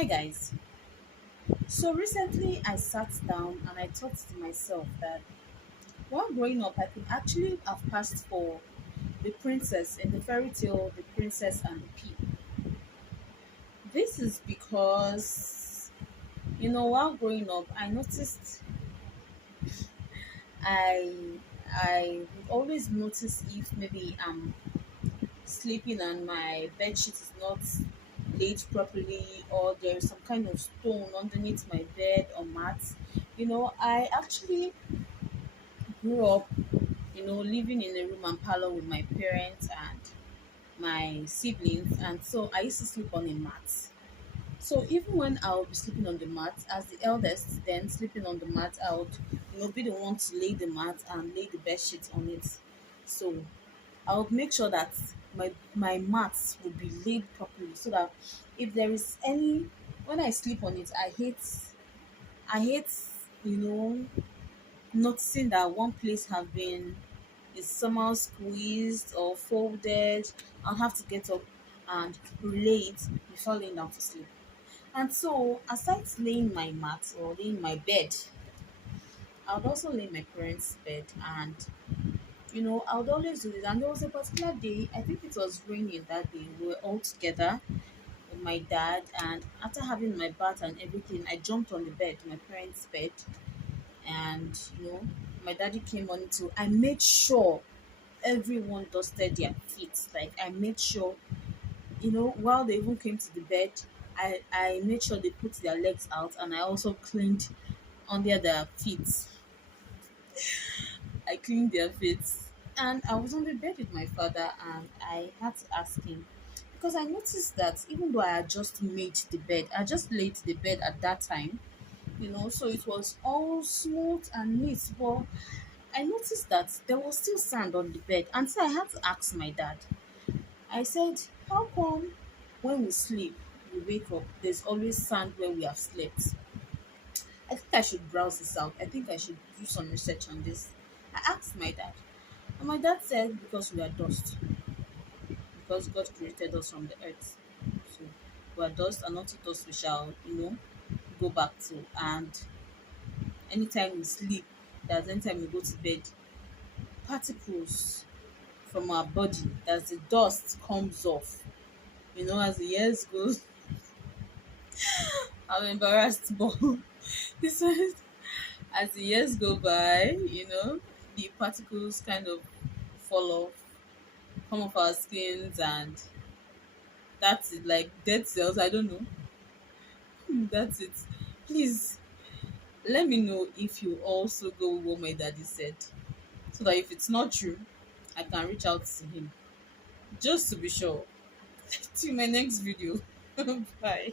Hi guys. So recently I sat down and I thought to myself that while growing up I could actually have passed for the princess in the fairy tale The Princess and the Pea. This is because while growing up I noticed I would always notice if maybe I'm sleeping and my bed sheet is not laid properly or there is some kind of stone underneath my bed or mat. I actually grew up, living in a room and parlor with my parents and my siblings, and so I used to sleep on a mat. So even when I would be sleeping on the mat, as the eldest, then sleeping on the mat, I would, be the one to lay the mat and lay the bed sheet on it. So I would make sure that my mats will be laid properly so that if there is any when I sleep on it, I hate you know noticing that one place has been is somehow squeezed or folded. I'll have to get up and relay it before laying down to sleep. And so, aside laying my mat or laying my bed, I would also lay my parents' bed, and I would always do this. And there was a particular day, I think it was raining that day. We were all together with my dad, and after having my bath and everything, I jumped on the bed, my parents' bed, and my daddy came on too. I made sure everyone dusted their feet. Like I made sure, while they even came to the bed, I made sure they put their legs out, and I also cleaned under their feet. I cleaned their feet. And I was on the bed with my father, and I had to ask him because I noticed that even though I had just made the bed, I just laid the bed at that time, so it was all smooth and neat. But I noticed that there was still sand on the bed, and so I had to ask my dad. I said, "How come when we sleep, we wake up, there's always sand where we have slept?" I think I should browse this out. I think I should do some research on this. I asked my dad, and my dad said, "Because we are dust, because God created us from the earth. So we are dust, and not to dust we shall, go back to. And anytime we sleep, that's anytime we go to bed, particles from our body, as the dust comes off, as the years go." I'm embarrassed, but he said, as the years go by, the particles kind of fall off, come off our skins, and that's it, like dead cells. I don't know. That's it. Please let me know if you also go with what my daddy said, so that if it's not true, I can reach out to him just to be sure. Till my next video. Bye.